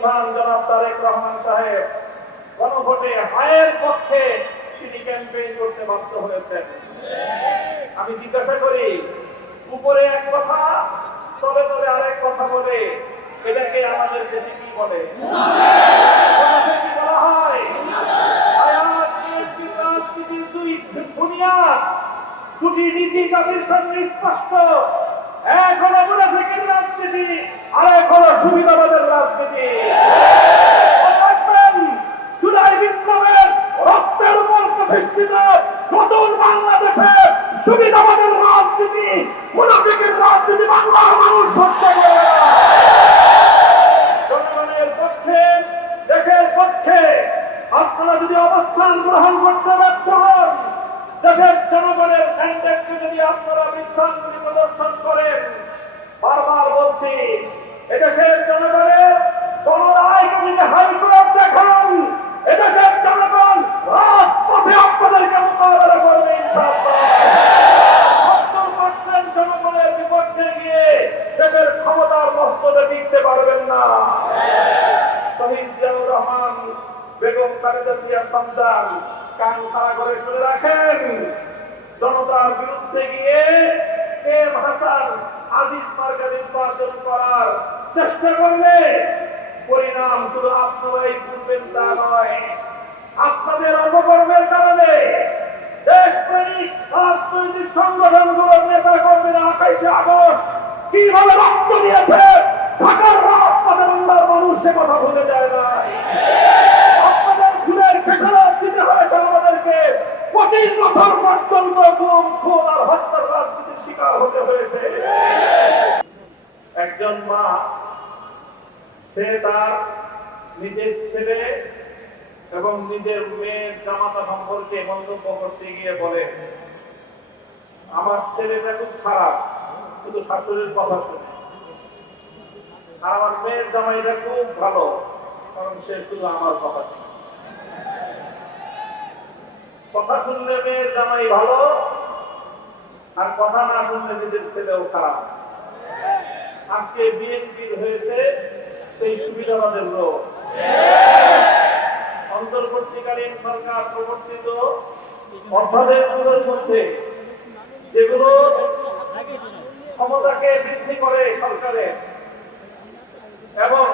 প্রধান জনাব তারেক রহমান সাহেব গণভোটে হায়ের পক্ষে তিনি ক্যাম্পেইন করতে বাধ্য হয়েছেন। আমি জিজ্ঞাসা করি, উপরে এক কথা তলে তলে আরেক কথা বলে, এটাকে আমাদের দেশে কি বলে? বলা হয় রাজনীতির দুই বুনিয়াদ, দুটি নীতি জাতির সামনে স্পষ্ট। এক হলো মুনাফিকের রাজনীতি, আর এক হলো সুবিধাবাদের রাজনীতি। জুলাই বিপ্লবের রক্তের উপর প্রতিষ্ঠিত নতুন বাংলাদেশে সুবিধাবাদের রাজনীতি, মুনাফিকের রাজনীতি বাংলার মানুষ সহ্য করে না। জনগণের পক্ষে, দেশের পক্ষে আপনারা যদি অবস্থান গ্রহণ করতে ব্যর্থ হন, দেশের জনগণের স্যান্ডেক্টকে যদি আপনারা বিভ্রান্তি প্রদর্শন করেন, বারবার বলছি, এদেশের জনগণের জনরায়কে যদি হাইকোর্ট দেখান, এদেশের জনগণ রাজপথে আপনাদেরকে মোকাবেলা করবে ইনশাআল্লাহ। 70% জনগণের বিপক্ষে গিয়ে দেশের ক্ষমতার মস্তকে টিকতে পারবেন না। শহীদ জিয়াউর রহমান, বেগম খালেদা জিয়ার সন্তান, কান খাড়া করে শুনে রাখেন, জনতার বিরুদ্ধে গিয়ে এম হাসান আজিজ মার্কা নির্বাচন করার চেষ্টা করলে পরিণাম শুধু আপনারাই বুঝবেন তা নয়, আপনাদের অপকর্মের কারণে দেশপ্রেমিক রাজনৈতিক সংগঠনগুলোর নেতা কর্মীরা 28 আগস্ট কিভাবে রক্ত দিয়েছে ঢাকার রাজপথে বাংলার মানুষ সে কথা ভুলে যায় না। আপনাদের খুনের খেসারত দিতে হয়েছে আমাদেরকে, 25 বছর পর্যন্ত গুম খুন আর হত্যার রাজনীতির শিকার হতে হয়েছে। একজন মা, সে তার নিজের ছেলে এবং নিজের মেয়ের জামাতা সম্পর্কে মন্তব্য করতে গিয়ে বলে, আমার ছেলেটা খুব খারাপ, শুধু শাশুড়ির কথা শুনে, আর আমার মেয়ের জামাইটা খুব ভালো, কারণ সে শুধু আমার কথা শুনে। কথা শুনলে মেয়ের জামাই ভালো, আর কথা না শুনলে নিজের ছেলেও খারাপ। আজকে বিএনপির হয়েছে সেই সুবিধাবাদের রোগ। অন্তর্বর্তীকালীন সরকার প্রবর্তিত অধ্যাদেশগুলোর মধ্যে যেগুলো ক্ষমতাকে বৃদ্ধি করে সরকারের এবং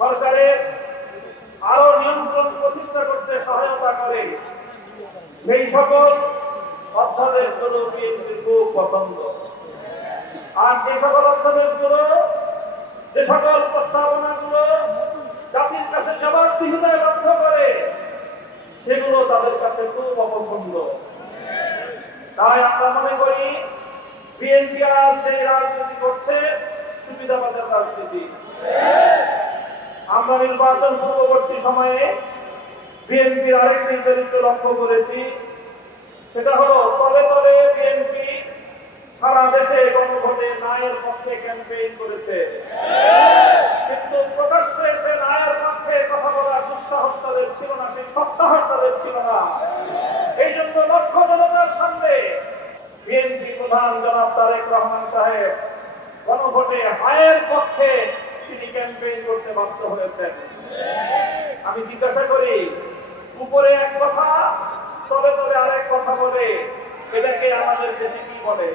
সরকারের আরো নিয়ন্ত্রণ প্রতিষ্ঠা করতে সহায়তা করে, সেই সকল অধ্যাদেশগুলো বিএনপির খুব পছন্দ। আর যে সকল অধ্যাদেশগুলো, যে সকল প্রস্তাবনাগুলো জাতির কাছে জবাবদিহিতায় বাধ্য করে, সেগুলো তাদের কাছে খুব অপছন্দ। তাই আমরা মনে করি বিএনপি আজ যে রাজনীতি করছে সুবিধাবাদের রাজনীতি। আমরা নির্বাচন পূর্ববর্তী সময়ে বিএনপির আরেকটি চরিত্র লক্ষ্য করেছি, সেটা হলো তলে তলে বিএনপি সারা দেশে গণভোটে ন্যায়ের পক্ষে ক্যাম্পেইন করেছে, কিন্তু প্রকাশ্যে সে ন্যায়ের পক্ষে কথা বলার দুঃসাহস তাদের ছিল না, সেই সৎসাহস তাদের ছিল না। এই জন্য লক্ষ জনতার সামনে বিএনপি প্রধান জনাব তারেক রহমান সাহেব গণভোটে হায়ের পক্ষে তিনি ক্যাম্পেইন করতে বাধ্য হয়েছেন। আমি জিজ্ঞাসা করি, উপরে এক কথা তলে তলে আরেক কথা বলে, এটাকে আমাদের দেশে কি বলে?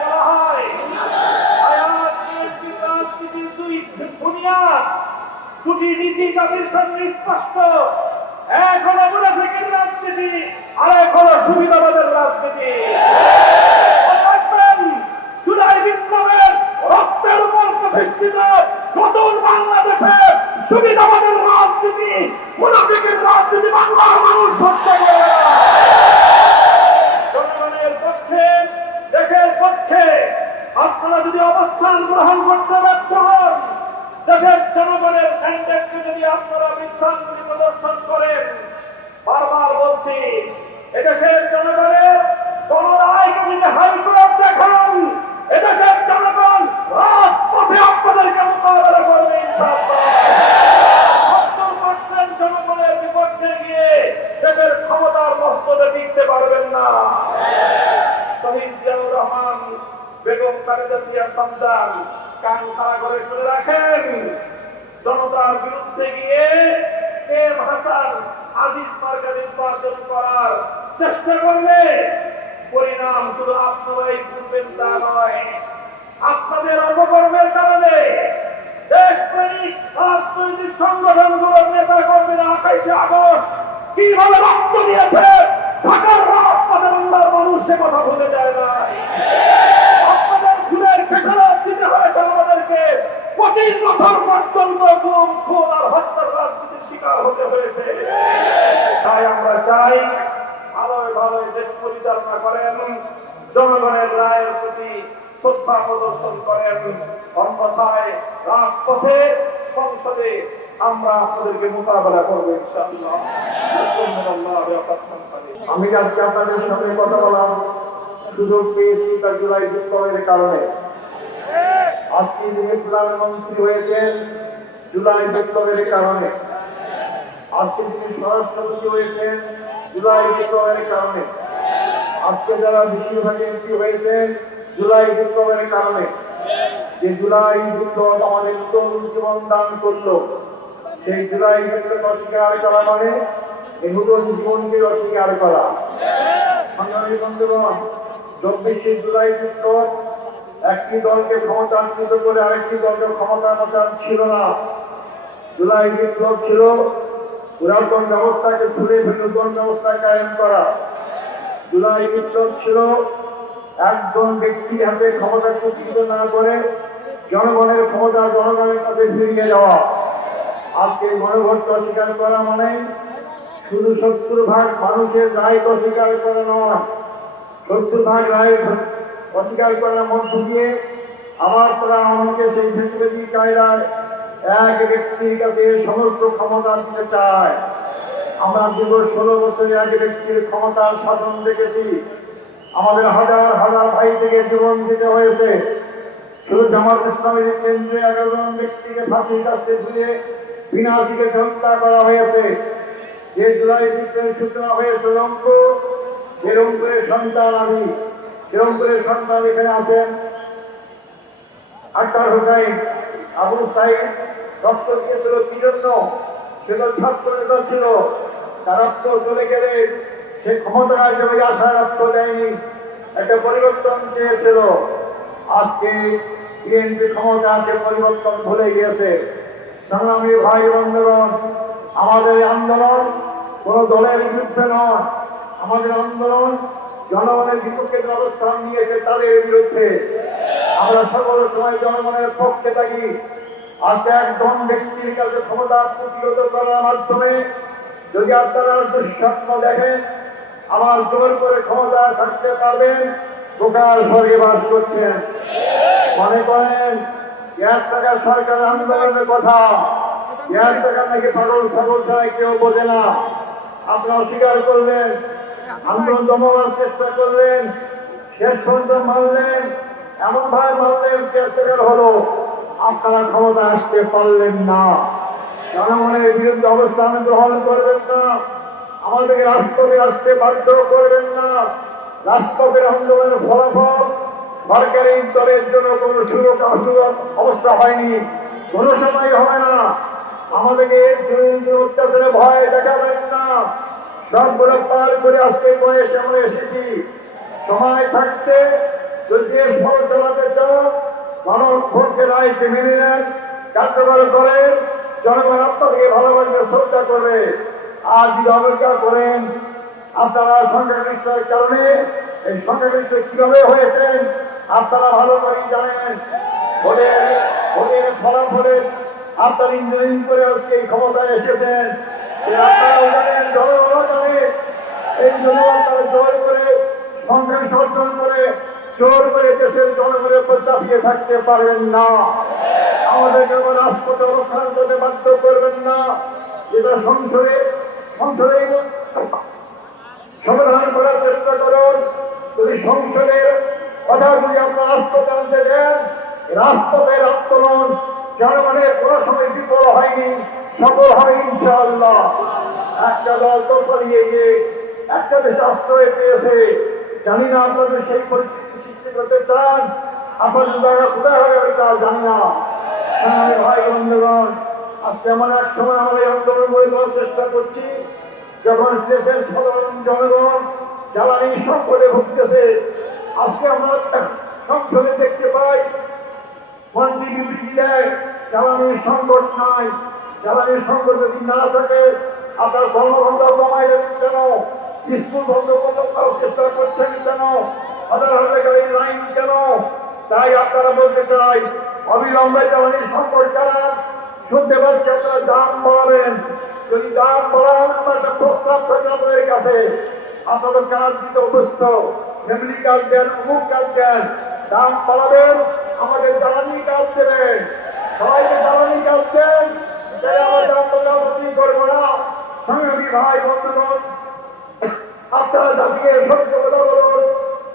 বলা হয় রাজনীতির দুই বুনিয়াদ, দুটি নীতি জাতির সামনে স্পষ্ট। এক হলো মুনাফিকের রাজনীতি, আর এক হলো সুবিধাবাদের রাজনীতি। জুলাই বিপ্লবের রক্তের উপর প্রতিষ্ঠিত নতুন বাংলাদেশে সুবিধাবাদের রাজনীতি, মুনাফিকের রাজনীতি বাংলার মানুষ সহ্য করে না। জনগণের পক্ষে, দেশের পক্ষে আপনারা যদি অবস্থান গ্রহণ করতে ব্যর্থ হন, দেশের জনগণের স্যান্ডেক্টকে যদি আপনারা বিভ্রান্তি প্রদর্শন করেন, বারবার বলছি, এদেশের জনগণের জনরায়কে যদি হাইকোর্ট দেখান, এদেশের জনগণ রাজপথে আপনাদেরকে মোকাবেলা করবে ইনশাআল্লাহ। 70% জনগণের বিপক্ষে গিয়ে দেশের ক্ষমতার মস্তকে টিকতে পারবেন না। শহীদ জিয়াউর রহমান, বেগম খালেদা জিয়ার সন্তান, কান খাড়া করে শুনে রাখেন, জনতার বিরুদ্ধে গিয়ে এম হাসান আজিজ মার্কা নির্বাচন করার চেষ্টা করলে পরিণাম শুধু আপনারাই ভুলবেন তা নয়, আপনাদের অপকর্মের কারণে দেশপ্রেমিক রাজনৈতিক সংগঠনগুলোর নেতা কর্মীরা 28 আগস্ট কিভাবে রক্ত দিয়েছে ঢাকার রাজপথে বাংলার মানুষ সে কথা ভুলে যায় না। আপনাদের খুনের খেসারত দিতে হয়েছে আমাদেরকে, 25 বছর পর্যন্ত গুম খুন আর হত্যার রাজনীতির শিকার হতে হয়েছে। তাই আমরা চাই ভালোই ভালোই দেশ পরিচালনা করেন, জনগণের রায়ের প্রতি শ্রদ্ধা প্রদর্শন করেন, অন্যথায় রাজপথে সংসদে আমরা আপনাদেরকে মোকাবেলা করবো ইনশাআল্লাহ। আমি আজকে আপনাদের সাথে কথা বলার সুযোগ পেয়েছি তা জুলাই বিপ্লবের কারণে। আজকে যিনি প্রধানমন্ত্রী হয়েছেন জুলাই বিপ্লবের কারণে, আজকে যিনি স্বরাষ্ট্রমন্ত্রী হয়েছেন জুলাই বিপ্লবের কারণে, আজকে যারা বেশিরভাগ এমপি হয়েছেন জুলাই বিপ্লবের কারণে। যে জুলাই বিপ্লব আমাদের নতুন জীবন দান করলো, সেই জুলাই বিপ্লব অস্বীকার করা মানে এই নতুন জীবনকে অস্বীকার করা। সংগ্রামী বন্ধুগণ, 24শে জুলাই বিপ্লব একটি দলকে ক্ষমতাচ্যুত করে আরেকটি দলকে ক্ষমতা বসান ছিল না। জুলাই বিপ্লব ছিল পুরাতন ব্যবস্থাকে তুলে ফেলে নতুন ব্যবস্থা কায়েম করা। জুলাই বিপ্লব ছিল একজন ব্যক্তির হাতে ক্ষমতা কুক্ষিত না করে জনগণের ক্ষমতা জনগণের কাছে ফিরিয়ে যাওয়া। আজকে গণভোট অস্বীকার করা মানে শুধু 70% মানুষের রায় অস্বীকার করা নয়, 70% রায় অস্বীকার করার মধ্য দিয়ে আমার তারা আমাকে সেই ফেসিলিটি কায়দায় এক ব্যক্তির কাছে সমস্ত ক্ষমতা দিতে চায়। আমরা দীর্ঘ 16 বছরে এক ব্যক্তির ক্ষমতার শাসন দেখেছি। আমাদের হাজার হাজার ভাই থেকে জীবন দিতে হয়েছে। শুধু জামাত ইসলামের কেন্দ্রে 11 জন ব্যক্তিকে ফাঁসির কাছে ঝুলিয়ে বিনা দিকে হত্যা করা হয়েছে। যে জুলাই বিপ্লবের সূচনা হয়েছে রংপুর, যে রংপুরের সন্তান আমি, রংপুরের সন্তান এখানে আছেন আক্তার হোসেন, আবু সাইদ রক্ত দিয়েছিল কি জন্য? সেটা ছাত্র নেতা ছিল, তার রক্ত চলে গেলে সে ক্ষমতায় যাবে আশা রক্ত দেয়নি, একটা পরিবর্তন চেয়েছিল। আজকে বিএনপি ক্ষমতাকে পরিবর্তন ভুলে গিয়েছে। সংগ্রামী ভাই বন্ধুগণ, আমাদের আন্দোলন কোন দলের বিরুদ্ধে নয়, আমাদের আন্দোলন জনগণের বিপক্ষে অবস্থান নিয়েছে তাদের বিরুদ্ধে। আমরা সকল সময় জনগণের পক্ষে থাকি। আজকে একজন ব্যক্তির কাছে ক্ষমতা প্রতিহত করার মাধ্যমে যদি আপনারা দুঃস্বপ্ন দেখেন আমার জোর করে ক্ষমতা থাকতে পারবেন, প্রকার স্বর্গে বাস করছেন। মনে করেন 1 টাকা সরকার আন্দোলনের কথা, 1 টাকা নাকি পাগল ছাগল ছাড়া কেউ বোঝে না। আপনারা অস্বীকার করলেন, আন্দোলন দমাবার চেষ্টা করলেন, শেষ পর্যন্ত মানলেন, এমন ভাবে মানলেন 1 টাকার হলো আপনারা ক্ষমতা আসতে পারলেন না। জনগণের বিরুদ্ধে অবস্থান গ্রহণ করবেন না, আমাদেরকে রাষ্ট্রপতি আসতে বাধ্য করবেন না। রাষ্ট্রপতির আন্দোলনের ফলাফল সরকারি দলের জন্য কোন সুরক্ষা অবস্থা হয়নি, কোন সময় হবে না। আমাদেরকে অত্যাচারে ভয় দেখাবেন না। সবগুলো পার করে আজকে বয়সে আমরা এসেছি। সময় থাকতে যদি দেশ ভোট চালাতে চাও, মানব ভোটকে রায়কে মেনে নেন, কার্যকর করেন, জনগণ আপনাদেরকে ভালোবাসে শ্রদ্ধা করবে। আর যদি অপেক্ষা করেন, আপনারা সংখ্যাগরিষ্ঠের কারণে এই সংখ্যাগরিষ্ঠ কিভাবে হয়েছেন আপনারা ভালো করেই জানেন। ভোটের ফলাফলে আপনারা ইঞ্জিনিয়ারিং করে আজকে এই ক্ষমতায় এসেছেন, আপনারাও জানেন, জনগণও জানে। এই জন্য আপনারা জোর করে সংখ্যা সর্জন করে জোর করে দেশের জনগণের উপর চাপিয়ে থাকতে পারবেন না। আমাদেরকে রাজপথে অবস্থান করতে বাধ্য করবেন না। যেটা সংসদে সমাধান করার চেষ্টা করুন। যদি সংসদের কথা যদি আপনার রাজপথে আনতে দেন, রাজপথের আন্দোলন জনগণের কোনো সময় বিফল হয়নি, সফল হবে ইনশাআল্লাহ। একটা দল তো পালিয়ে গিয়ে একটা দেশে আশ্রয় পেয়েছে। জানি না আপনাদের সেই পরিস্থিতি সৃষ্টি করতে চান, আপনার জায়গা কোথায় হয়ে যাবে তা জানি না। ভাই বন্ধুগণ, আজকে এমন এক সময় আমরা এই আন্দোলন গড়ে তোলার চেষ্টা করছি যখন দেশের সাধারণ জনগণ জ্বালানি সংকটে ভুগতেছে। আজকে আমরা সংসদে দেখতে পাই মন্ত্রী বিবৃতি দেয় জ্বালানির সংকট নাই। জ্বালানির সংকট যদি না থাকে আপনার কর্মঘণ্টা কমাই দেবেন কেন? স্কুল বন্ধ করার চেষ্টা করছেন কেন? হাজার হাজার গাড়ির লাইন কেন? তাই আপনারা বলতে চাই অবিলম্বে জ্বালানির সংকট চালান। শুনতে পাচ্ছি আপনারা দাম বাড়াবেন। যদি দাম বাড়ান আমরা একটা প্রস্তাব থাকবে আপনাদের কাছে। আপনাদের কাজ দিতে অভ্যস্ত, ফ্যামিলি কাজ দেন, অমুক কাজ দেন, দাম বাড়াবেন, আমাদের জ্বালানি কাজ দেবেন, সবাইকে জ্বালানি কাজ দেন। আমরা দাম বদলাবদলি করবো না। সংগ্রামী ভাই বন্ধুগণ, আপনারা জাতিকে সত্য কথা বলুন,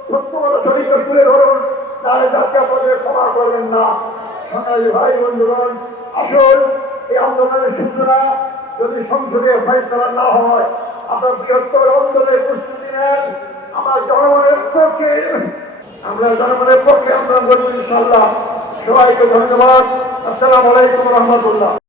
সত্য কথা শরীরকে তুলে ধরুন, তাহলে জাতি আপনাদের ক্ষমা করবেন না। সংগ্রামী ভাই বন্ধুগণ, আসুন এই আন্দোলনের সূচনা যদি সংসদে ফয়সালা না হয়, আপনার বৃহত্তর আন্দোলনের প্রস্তুতি নেন। আমরা জনগণের পক্ষে আন্দোলন করবো ইনশাআল্লাহ। সবাইকে ধন্যবাদ। আসসালামু আলাইকুম রহমতুল্লাহ।